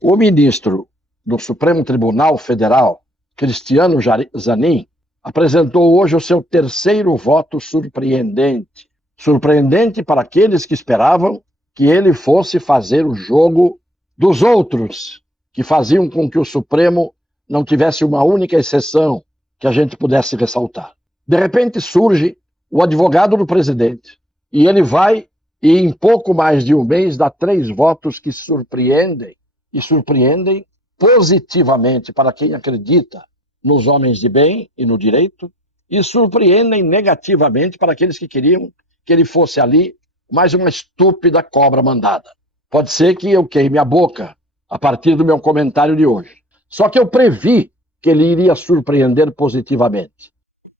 O ministro do Supremo Tribunal Federal, Cristiano Zanin, apresentou hoje o seu terceiro voto surpreendente. Surpreendente para aqueles que esperavam que ele fosse fazer o jogo dos outros, que faziam com que o Supremo não tivesse uma única exceção que a gente pudesse ressaltar. De repente surge o advogado do presidente, e ele vai, e em pouco mais de um mês, dá 3 votos que surpreendem, e surpreendem positivamente para quem acredita nos homens de bem e no direito, e surpreendem negativamente para aqueles que queriam que ele fosse ali mais uma estúpida cobra mandada. Pode ser que eu queime a boca a partir do meu comentário de hoje. Só que eu previ que ele iria surpreender positivamente.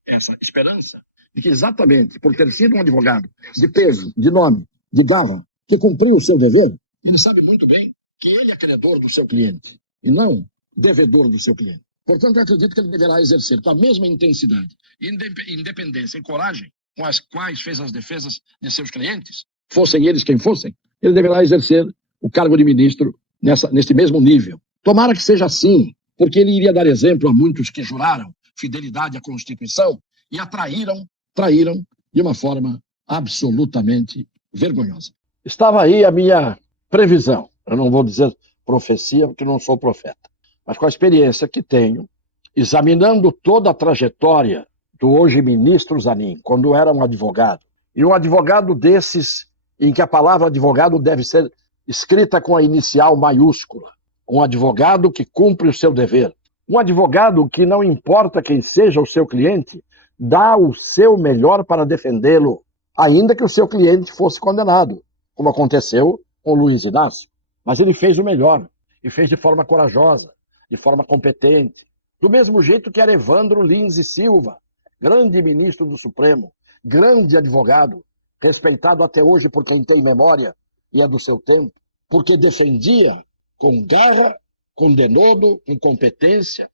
Essa esperança de que exatamente por ter sido um advogado de peso, de nome, de garra, que cumpriu o seu dever, ele sabe muito bem que ele é credor do seu cliente e não devedor do seu cliente. Portanto, eu acredito que ele deverá exercer com a mesma intensidade, independência e coragem com as quais fez as defesas de seus clientes, fossem eles quem fossem, ele deverá exercer o cargo de ministro nesse mesmo nível. Tomara que seja assim, porque ele iria dar exemplo a muitos que juraram fidelidade à Constituição e a traíram de uma forma absolutamente vergonhosa. Estava aí a minha previsão. Eu não vou dizer profecia, porque não sou profeta. Mas com a experiência que tenho, examinando toda a trajetória do hoje ministro Zanin, quando era um advogado, e um advogado desses em que a palavra advogado deve ser escrita com a inicial maiúscula, um advogado que cumpre o seu dever, um advogado que não importa quem seja o seu cliente, dá o seu melhor para defendê-lo, ainda que o seu cliente fosse condenado, como aconteceu com Luiz Inácio. Mas ele fez o melhor, e fez de forma corajosa, de forma competente, do mesmo jeito que era Evandro Lins e Silva, grande ministro do Supremo, grande advogado, respeitado até hoje por quem tem memória e é do seu tempo, porque defendia com garra, com denodo, com competência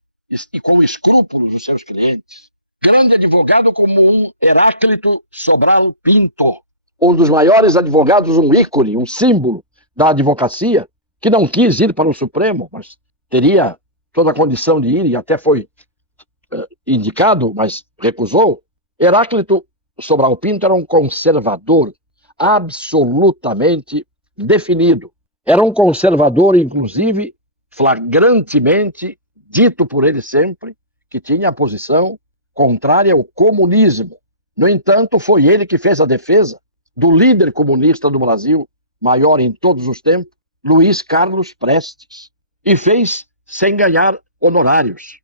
e com escrúpulos os seus clientes. Grande advogado como um Heráclito Sobral Pinto, um dos maiores advogados, um ícone, um símbolo da advocacia, que não quis ir para o Supremo, mas teria toda a condição de ir e até foi indicado, mas recusou. Heráclito Sobral Pinto era um conservador absolutamente definido. Era um conservador, inclusive, flagrantemente dito por ele sempre, que tinha a posição contrária ao comunismo. No entanto, foi ele que fez a defesa do líder comunista do Brasil, maior em todos os tempos, Luiz Carlos Prestes, e fez sem ganhar honorários.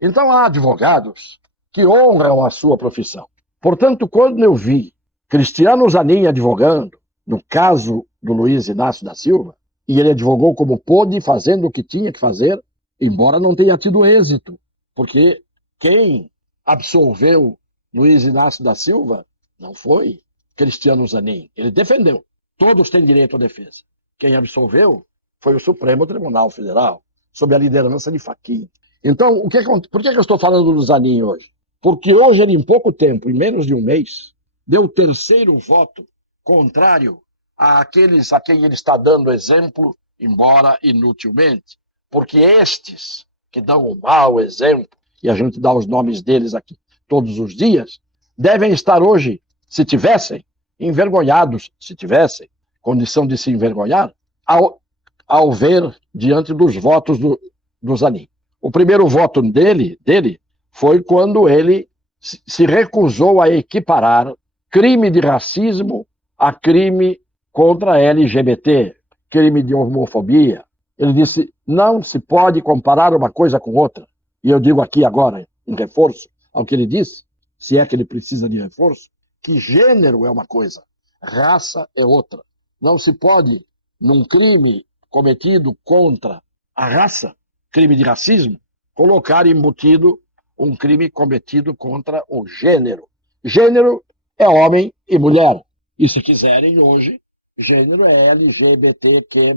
Então há advogados que honram a sua profissão. Portanto, quando eu vi Cristiano Zanin advogando, no caso do Luiz Inácio da Silva, e ele advogou como pôde, fazendo o que tinha que fazer, embora não tenha tido êxito, porque quem absolveu Luiz Inácio da Silva não foi Cristiano Zanin, ele defendeu. Todos têm direito à defesa. Quem absolveu foi o Supremo Tribunal Federal, sob a liderança de Fachin. Então, por que eu estou falando do Zanin hoje? Porque hoje ele, em pouco tempo, em menos de um mês, deu o terceiro voto contrário àqueles a quem ele está dando exemplo, embora inutilmente. Porque estes que dão um mau exemplo, e a gente dá os nomes deles aqui todos os dias, devem estar hoje, se tivessem, envergonhados, se tivessem condição de se envergonhar, ao ver diante dos votos do Zanin. O primeiro voto dele foi quando ele se recusou a equiparar crime de racismo a crime contra LGBT, crime de homofobia. Ele disse, não se pode comparar uma coisa com outra. E eu digo aqui agora, em reforço ao que ele disse, se é que ele precisa de reforço, que gênero é uma coisa, raça é outra. Não se pode, num crime cometido contra a raça, crime de racismo, colocar embutido um crime cometido contra o gênero. Gênero é homem e mulher. E se quiserem hoje, gênero é LGBTQ+,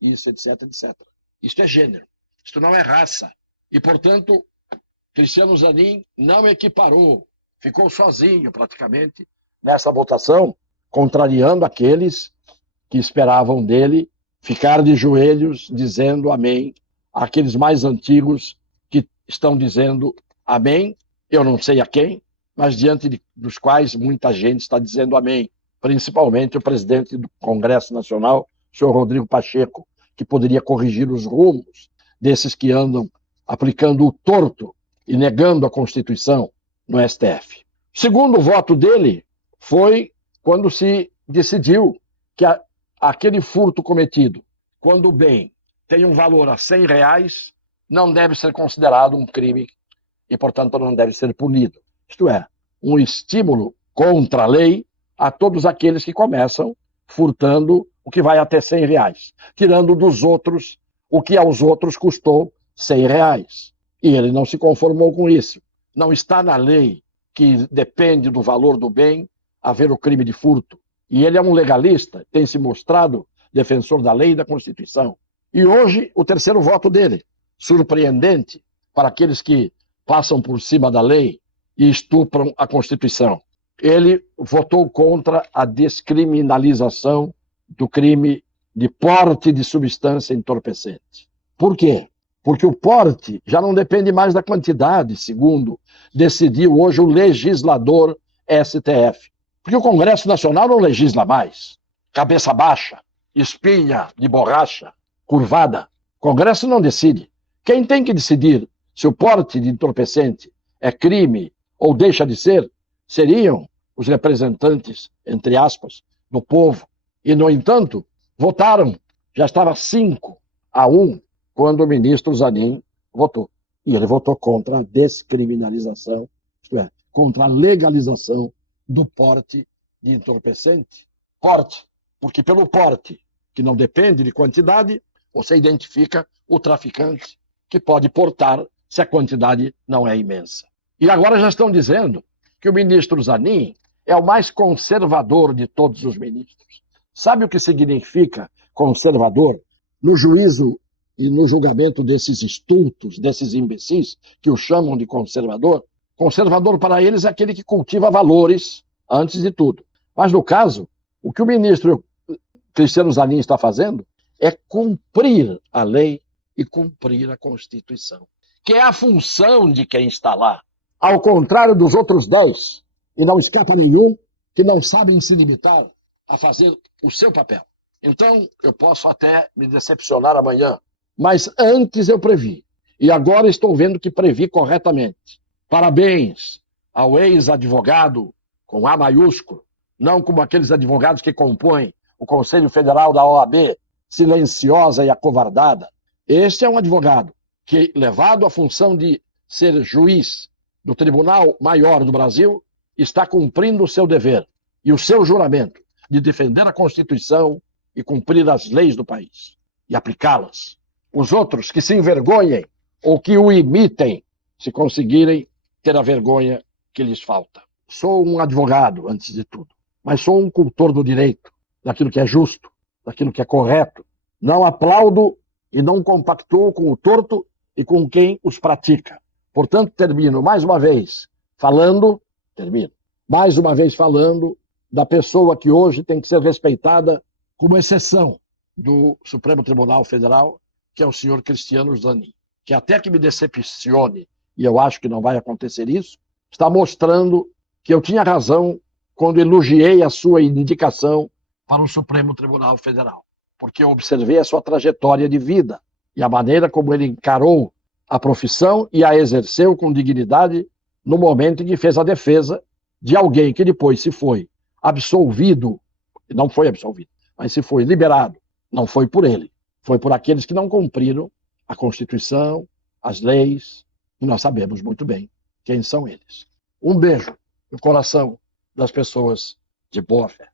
isso, etc, etc. Isto é gênero. Isto não é raça. E, portanto, Cristiano Zanin não equiparou, ficou sozinho praticamente nessa votação, contrariando aqueles que esperavam dele ficar de joelhos dizendo amém àqueles mais antigos que estão dizendo amém, eu não sei a quem, mas diante dos quais muita gente está dizendo amém, principalmente o presidente do Congresso Nacional, o senhor Rodrigo Pacheco, que poderia corrigir os rumos desses que andam aplicando o torto e negando a Constituição no STF. O segundo voto dele foi quando se decidiu que aquele furto cometido, quando o bem tem um valor a R$ 100, não deve ser considerado um crime e, portanto, não deve ser punido. Isto é, um estímulo contra a lei a todos aqueles que começam furtando o que vai até R$ 100, tirando dos outros o que aos outros custou R$ 100. E ele não se conformou com isso. Não está na lei que depende do valor do bem haver o crime de furto. E ele é um legalista, tem se mostrado defensor da lei e da Constituição. E hoje, o terceiro voto dele, surpreendente para aqueles que passam por cima da lei e estupram a Constituição. Ele votou contra a descriminalização do crime de porte de substância entorpecente. Por quê? Porque o porte já não depende mais da quantidade, segundo decidiu hoje o legislador STF. Porque o Congresso Nacional não legisla mais. Cabeça baixa, espinha de borracha, curvada. O Congresso não decide. Quem tem que decidir se o porte de entorpecente é crime ou deixa de ser, seriam os representantes, entre aspas, do povo. E, no entanto, votaram. Já estava 5-1 quando o ministro Zanin votou. E ele votou contra a descriminalização, isto é, contra a legalização do porte de entorpecente. Porte, porque pelo porte, que não depende de quantidade, você identifica o traficante que pode portar se a quantidade não é imensa. E agora já estão dizendo que o ministro Zanin é o mais conservador de todos os ministros. Sabe o que significa conservador? No juízo e no julgamento desses estultos, desses imbecis, que o chamam de conservador, conservador para eles é aquele que cultiva valores antes de tudo. Mas no caso, o que o ministro Cristiano Zanin está fazendo é cumprir a lei e cumprir a Constituição, que é a função de quem está lá. Ao contrário dos outros 10, e não escapa nenhum, que não sabem se limitar a fazer o seu papel. Então, eu posso até me decepcionar amanhã, mas antes eu previ. E agora estou vendo que previ corretamente. Parabéns ao ex-advogado, com A maiúsculo, não como aqueles advogados que compõem o Conselho Federal da OAB, silenciosa e acovardada. Este é um advogado que, levado à função de ser juiz do Tribunal Maior do Brasil, está cumprindo o seu dever e o seu juramento de defender a Constituição e cumprir as leis do país e aplicá-las. Os outros que se envergonhem ou que o imitem, se conseguirem ter a vergonha que lhes falta. Sou um advogado, antes de tudo, mas sou um cultor do direito, daquilo que é justo, daquilo que é correto. Não aplaudo e não compactuo com o torto e com quem os pratica. Portanto, termino mais uma vez falando da pessoa que hoje tem que ser respeitada como exceção do Supremo Tribunal Federal, que é o senhor Cristiano Zanin, que até que me decepcione, e eu acho que não vai acontecer isso, está mostrando que eu tinha razão quando elogiei a sua indicação para o Supremo Tribunal Federal, porque eu observei a sua trajetória de vida e a maneira como ele encarou a profissão e a exerceu com dignidade no momento em que fez a defesa de alguém que depois se foi absolvido, não foi absolvido, mas se foi liberado, não foi por ele, foi por aqueles que não cumpriram a Constituição, as leis, e nós sabemos muito bem quem são eles. Um beijo no coração das pessoas de boa fé.